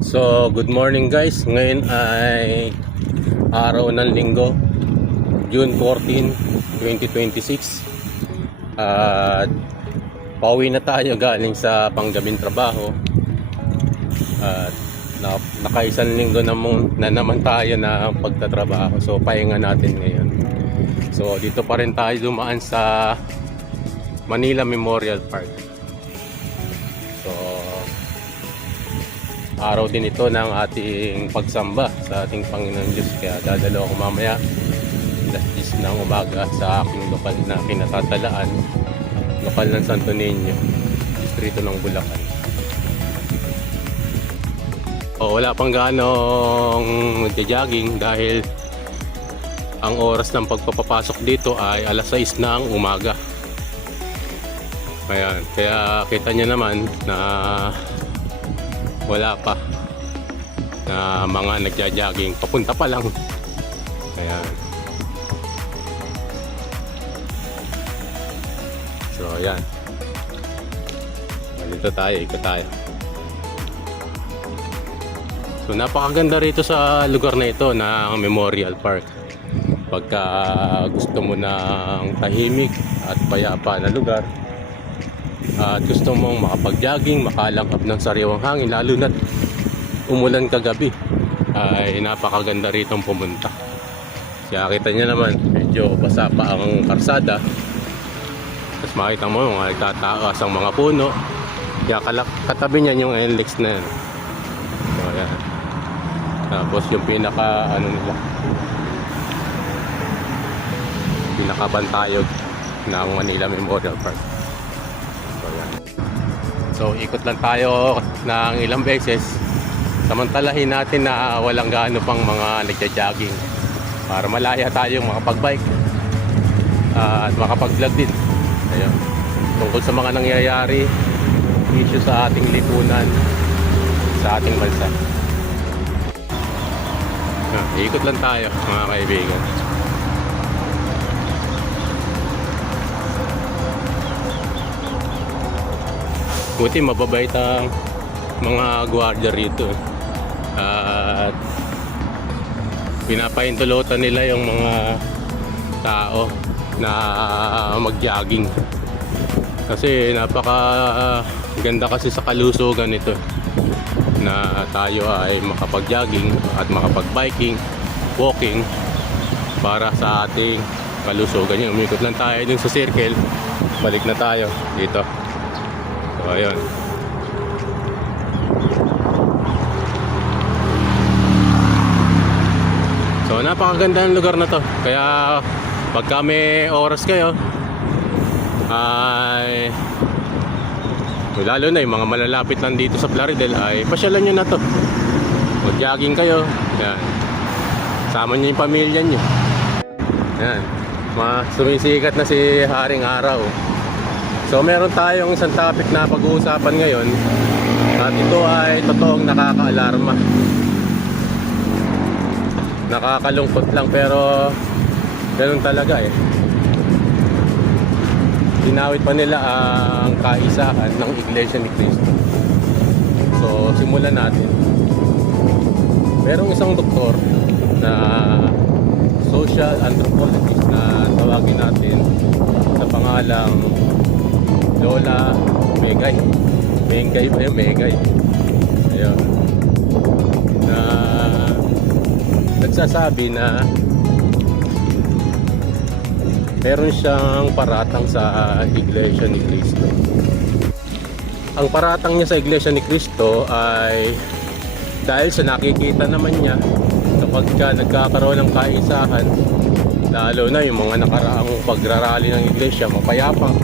So, good morning guys. Ngayon ay araw ng linggo, June 14, 2026. At pauwi na tayo galing sa panggabing trabaho. At nakaisang linggo na naman tayo na pagtatrabaho. So, pahinga natin ngayon. So, dito pa rin tayo dumaan sa Manila Memorial Park. So, araw din ito ng ating pagsamba sa ating Panginoon Diyos. Kaya dadalo ako mamaya alas 10 ng umaga sa aking lokal na kinatatalaan, lokal ng Santo Niño, distrito ng Bulacan. Wala pang ganong nagja-jogging dahil ang oras ng pagpapasok dito ay alas 6 ng umaga. Ayan, kaya kita nyo naman na wala pa na mga nagja-jogging, papunta pa lang. Ayan. So ayan, dito tayo, ikot tayo. So napakaganda rito sa lugar na ito ng Memorial Park. Pagka gusto mo ng tahimik at payapa na lugar, at gusto mong makapag-jogging, makalanghap ng sariwang hangin, lalo na't umulan kagabi, ay napakaganda rito pumunta. Kaya kita nyo naman, medyo basa pa ang karsada. Tapos makita mo mga nagtataas ang mga puno. Kaya katabi niyan yung NLEX na yan. So yan. Tapos yung pinaka pinakabantayog ng Manila Memorial Park. So ikot lang tayo ng ilang beses, samantalahin natin na walang gaano pang mga nagja-jogging para malaya tayong makapag-bike at makapag-vlog din. Ayun. Tungkol sa mga nangyayari, issue sa ating lipunan, sa ating bansa. Ikot lang tayo mga kaibigan. Buti mababait ang mga gwardiya rito. At pinapahintulutan nila yung mga tao na mag-jogging. Kasi napaka ganda kasi sa kalusugan nito na tayo ay makapag-jogging at makapag-biking, walking para sa ating kalusugan. Umikot lang tayo dun sa circle. Balik na tayo dito. So ayun. So napakaganda ng lugar na to. Kaya pagka may oras kayo ay lalo na yung mga malalapit lang dito sa Plaridel ay pasyalan nyo na to. Mag-jogging kayo. Yan. Sama nyo yung pamilya nyo. Yan. Sumisikat na si Haring Araw. So meron tayong isang topic na pag-uusapan ngayon at ito ay totoong nakaka-alarma. Nakakalungkot lang pero ganun talaga eh. Dinawit pa nila ang kaisahan ng Iglesia ni Cristo. So simulan natin. Merong isang doktor na social anthropologist na tawagin natin sa pangalang Lola Megay. Megay ba yun? Megay. Ayun. Na nagsasabi na meron siyang paratang sa Iglesia ni Cristo. Ang paratang niya sa Iglesia ni Cristo ay dahil sa nakikita naman niya kapag nagkakaroon ng kaisahan, lalo na yung mga nakaraang pagrarally ng Iglesia, mapayapang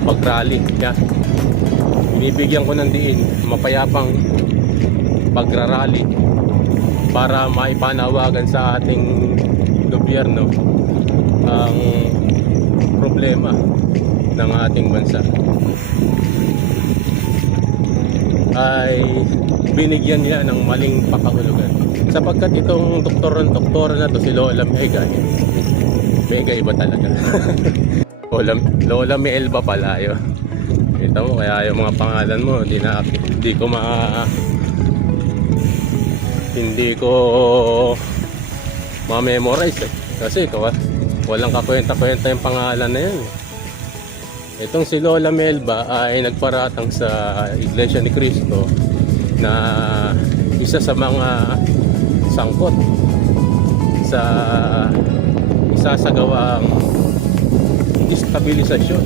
pag-rally. Yeah. Binibigyan ko ng diin, mapayapang pagrarally para maipanawagan sa ating gobyerno ang problema ng ating bansa. Ay binigyan niya ng maling pakahulugan. Sapagkat itong doktora na to, si Lola Megay, Megay ba talaga? Lola Mel ba pala yun? Kita mo, kaya yung mga pangalan mo, di ko hindi ko ma-memorize eh. Kasi walang kakwenta-kwenta yung pangalan na yun. Itong si Lola Melba ay nagparatang sa Iglesia ni Cristo na isa sa mga sangkot sa isasagawang destabilisasyon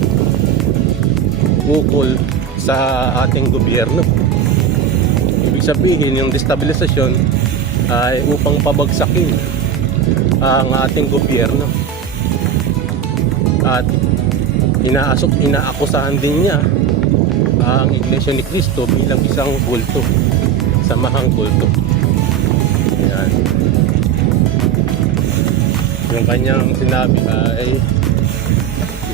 ukol sa ating gobyerno. Ibig sabihin, yung destabilisasyon ay upang pabagsakin ang ating gobyerno. At inaakusahan din niya ang Iglesia ni Cristo bilang isang bulto, samahang bulto. Yan. Yung kanyang sinabi ay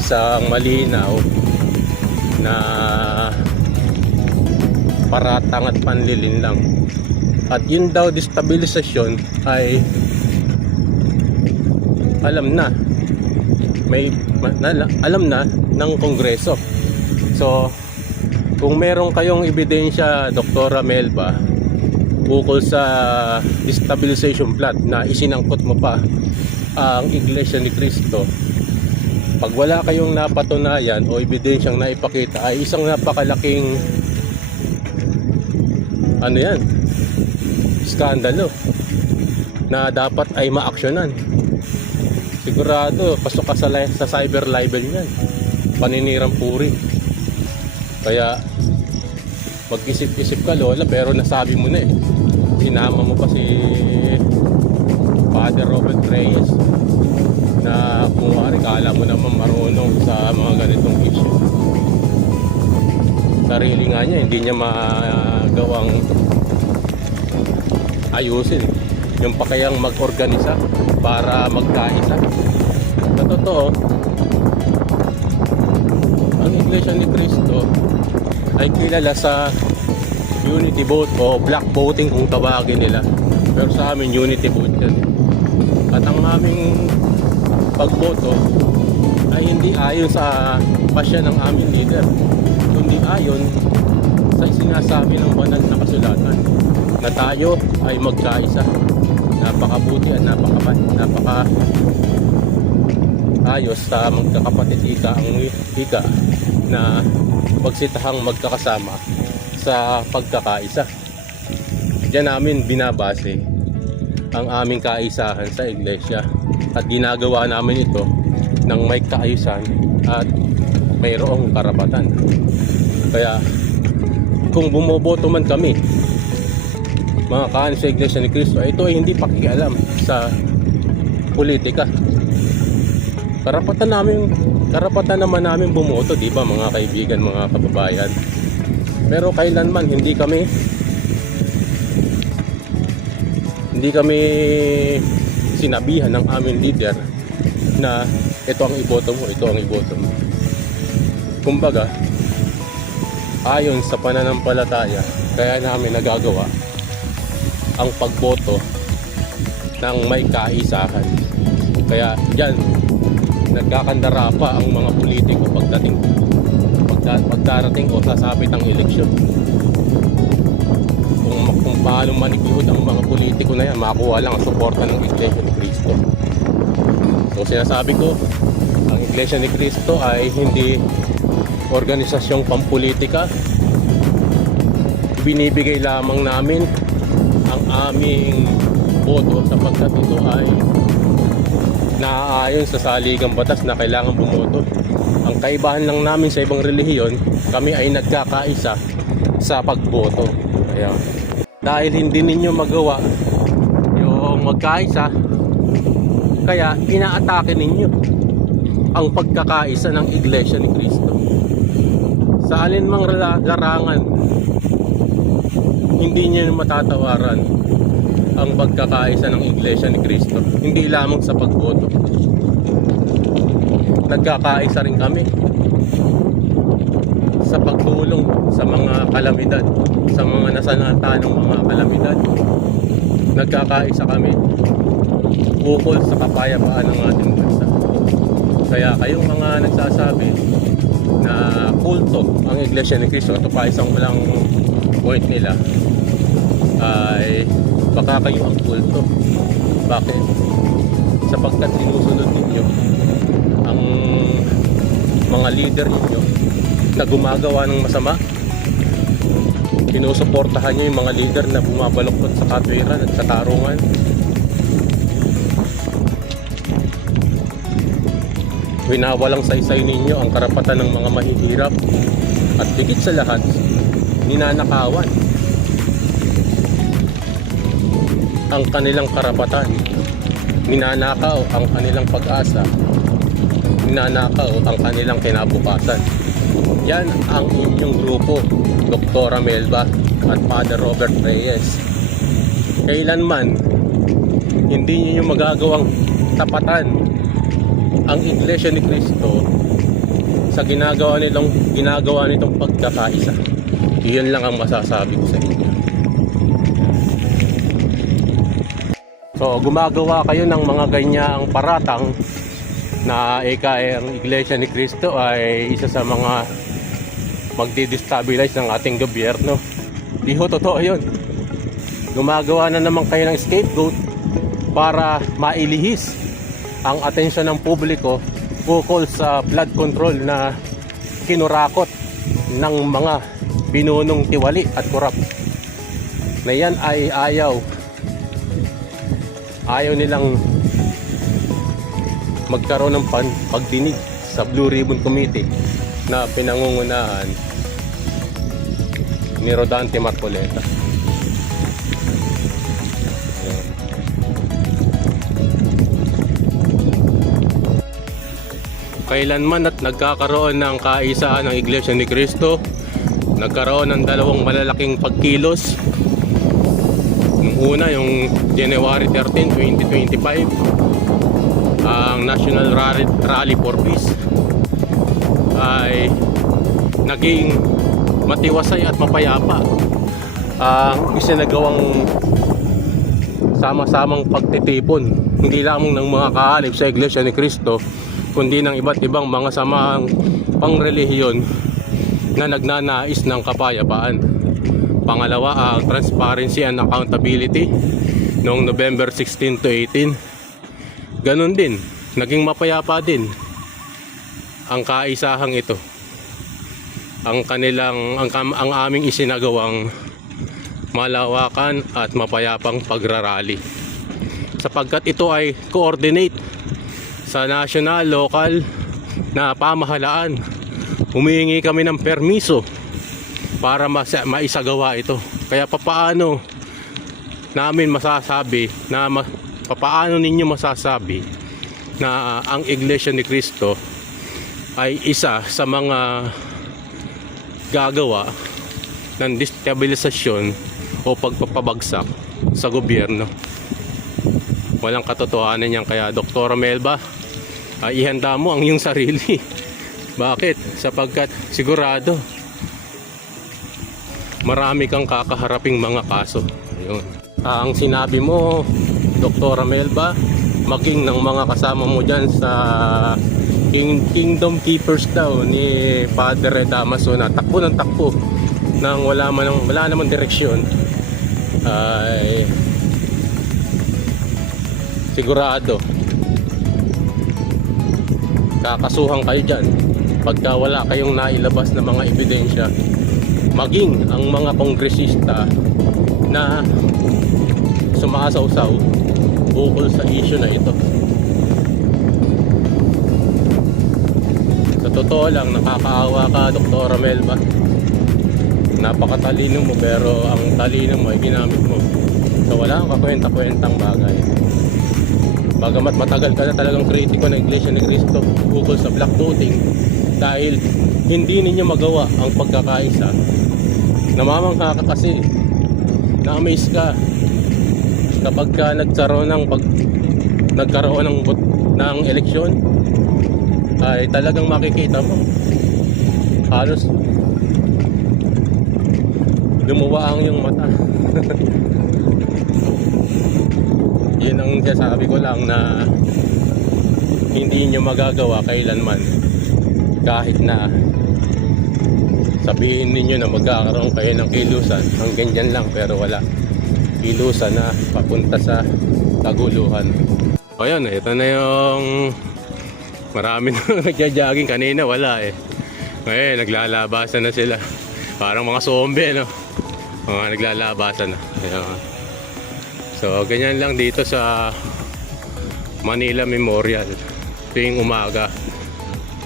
isang malinaw na paratang at panlilin lang. At yun daw destabilisasyon ay alam na ng Kongreso. So kung meron kayong ebidensya, Doktora Melba, ukol sa destabilization plot na isinangkot mo pa ang Iglesia ni Cristo, pag wala kayong napatunayan o ebidensyang naipakita, ay isang napakalaking skandalo na dapat ay maaksyonan. Sigurado pasok ka sa cyber libel niyan, paninirang puri. Kaya mag-isip-isip ka, Lola, pero nasabi mo na eh. Sinama mo pa si Father Robert Reyes na kumuwari, kala mo naman marunong sa mga ganitong issue. Sarili nga niya, hindi niya magawang ayusin yung pa kayang mag-organisa para magkaisa. Sa totoo, ang Iglesia ni Cristo ay kilala sa unity vote o black voting kung tawagin nila. Pero sa amin unity vote yan. At ang aming pagboto ay hindi ayon sa pasya ng aming leader, kundi ayon sa sinasabi ng banal na kasulatan na tayo ay magkaisa. Napakabuti at napaka ayos sa magkakapatid ika na pagsitahang magkakasama sa pagkakaisa. Diyan namin binabase ang aming kaisahan sa iglesia at ginagawa namin ito ng may kaayusan at mayroong karapatan. Kaya kung bumoboto man kami, mga kahan sa Iglesia ni Cristo, ito ay hindi pakialam sa politika. Karapatan naman namin bumoto, di ba mga kaibigan, mga kababayan. Pero kailanman hindi kami sinabihan ng aming leader na ito ang iboto mo, ito ang iboto mo. Kumbaga, ayon sa pananampalataya, kaya namin nagagawa ang pagboto ng may kaisahan. Kaya dyan nagkakandara pa ang mga politiko pagdarating o sasapit ang eleksyon. Kung paano manipulod ang mga politiko na yan, makuha lang ang suporta ng Iglesia ni Cristo. So sinasabi ko, ang Iglesia ni Cristo ay hindi organisasyong pampolitika. Binibigay lamang namin ang aming boto sapagkat ito ay naaayon sa saligang batas na kailangan bumoto. Ang kaibahan lang namin sa ibang relihiyon, kami ay nagkakaisa sa pagboto. Kaya, dahil hindi ninyo magawa yung magkaisa, kaya inaatake ninyo ang pagkakaisa ng Iglesia ni Cristo. Sa alinmang larangan, hindi niyo matatawaran ang pagkakaisa ng Iglesia ni Cristo. Hindi lamang sa pagboto. Nagkakaisa rin kami sa pagtulong sa mga kalamidad, sa mga nasalanta ng mga kalamidad. Nagkakaisa kami ukol sa kapayapaan ng ating bansa. Kaya kayong mga nagsasabi na kulto ang Iglesia ni Cristo, ito pa isang walang point nila, ay baka kayo ang kulto. Bakit? Sapagkat sinusunod ninyo ang mga leader ninyo na gumagawa ng masama. Sinusuportahan nyo yung mga leader na bumabaloktot sa katwiran at sa tarungan. Winawalang saysay ninyo ang karapatan ng mga mahihirap. At higit sa lahat, ninanakawan ang kanilang karapatan. Ninanakaw ang kanilang pag-asa. Ninanakaw ang kanilang kinabukasan. Yan ang inyong grupo, Dr. Melba at Father Robert Reyes. Kailanman hindi niyo magagawang tapatan ang Iglesia ni Cristo sa ginagawa nitong pagkakaisa. Iyon lang ang masasabi ko sa inyo. So, gumagawa kayo ng mga ganyang paratang na ang Iglesia ni Cristo ay isa sa mga magdi-destabilize ng ating gobyerno. Di ho totoo yun. Gumagawa na naman kayo ng scapegoat para mailihis ang atensyon ng publiko ukol sa flood control na kinurakot ng mga binunong tiwali at korap. Na yan ay ayaw nilang magkaroon ng pagdinig sa Blue Ribbon Committee na pinangungunahan ni Rodante Marcoleta. Kailanman at nagkakaroon ng kaisaan ng Iglesia ni Cristo, nagkaroon ng dalawang malalaking pagkilos. Yung una, yung January 13, 2025, ang National Rally for Peace ay naging matiwasay at mapayapa. Ang isinagawang sama-samang pagtitipon, hindi lamang ng mga kahalip sa Iglesia ni Cristo, kundi ng iba't ibang mga samahang pangrelihiyon na nagnanais ng kapayapaan. Pangalawa, ang transparency and accountability noong November 16 to 18. Ganon din, naging mapayapa din ang kaisahang ito. Ang aming isinagawang malawakan at mapayapang pagrarally. Sapagkat ito ay coordinate sa national, local na pamahalaan. Humihingi kami ng permiso para maisagawa ito. Kaya papaano namin masasabi na papaano ninyo masasabi na ang Iglesia ni Cristo ay isa sa mga gagawa ng destabilisasyon o pagpapabagsak sa gobyerno? Walang katotohanan yan. Kaya Dr. Melba, ihanda mo ang iyong sarili. Bakit? Sapagkat sigurado marami kang kakaharaping mga kaso. Ayun. Ang sinabi mo, Dr. Melba, maging ng mga kasama mo dyan sa Kingdom Keepers daw ni Padre Damaso na takbo ng takbo nang wala namang direksyon, ay sigurado kakasuhan kayo dyan pagka wala kayong nailabas na mga ebidensya, maging ang mga kongresista na sumasaw-saw ukol sa issue na ito. Sa totoo lang, nakakaawa ka, Dr. Melba. Napakatalino mo, pero ang talino mo ay ginamit mo so wala kang kakwenta-kwentang bagay. Bagamat matagal ka na talagang kritiko ng Iglesia ni Cristo ukol sa black voting, dahil hindi ninyo magawa ang pagkakaisa, namamangha ka kasi, na-amaze ka kapag ka nagkaroon ng eleksyon, ay talagang makikita mo halos lumuwa ang iyong mata. Yun ang sasabi ko lang, na hindi nyo magagawa kailanman, kahit na sabihin ninyo na magkakaroon kayo ng kilusan, hanggang dyan lang, pero wala. kilusan na papunta sa Taguluhan. O yun, ito na yung marami na nagja-jogging. Kanina wala eh. Ngayon naglalabasan na sila. Parang mga zombie, no? Mga naglalabasan na. Ayan. So ganyan lang dito sa Manila Memorial tuwing umaga.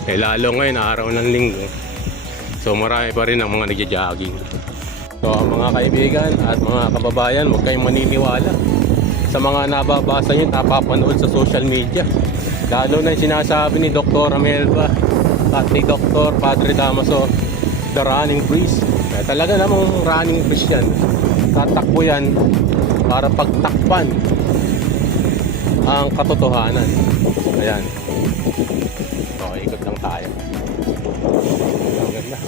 Eh lalo ngayon araw ng linggo. So marami pa rin ang mga nagja-jogging. So mga kaibigan at mga kababayan, huwag kayong maniniwala sa mga nababasa nyo, napapanood sa social media. Lalo na yung sinasabi ni Dr. Amelba at ni Dr. Padre Damaso, the running priest. Kaya talaga namang running priest yan. Tatakbo yan para pagtakpan ang katotohanan. Ayan. So, ikot lang tayo. Ang ganda.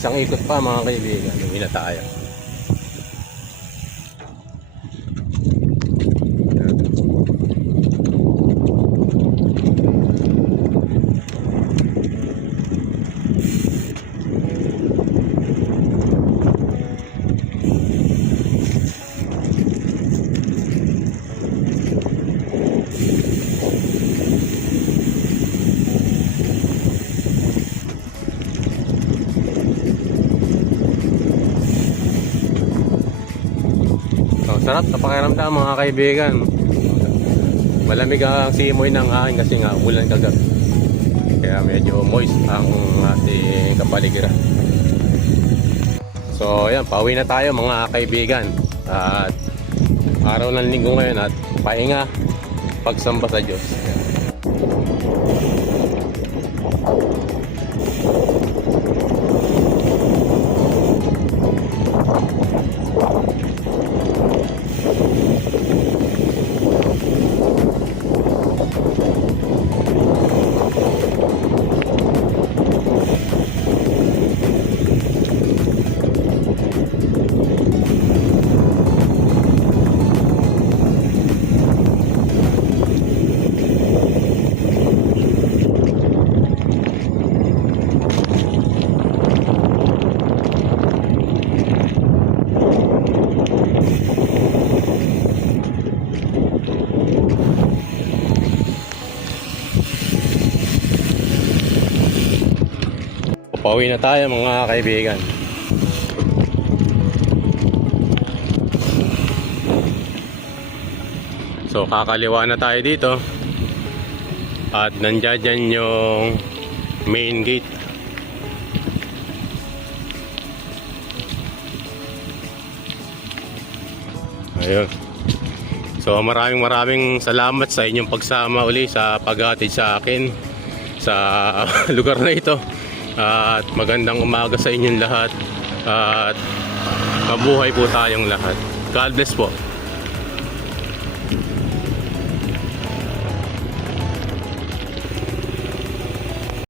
Isang ikot pa mga kaibigan, uwi na tayo. Sarap sa pakiramdam mga kaibigan. Malamig ang simoy ng hangin kasi nga ulan kagabi. Kaya medyo moist ang ating kapaligiran. So ayan, pauwi na tayo mga kaibigan. At araw ng linggo ngayon at pahinga, pagsamba sa Diyos. Pauwi na tayo mga kaibigan. So kakaliwa na tayo dito. At nandiyan yung main gate. Ayun. So maraming salamat sa inyong pagsama uli sa paghatid sa akin sa lugar na ito. At magandang umaga sa inyong lahat. At mabuhay po tayong lahat. God bless po.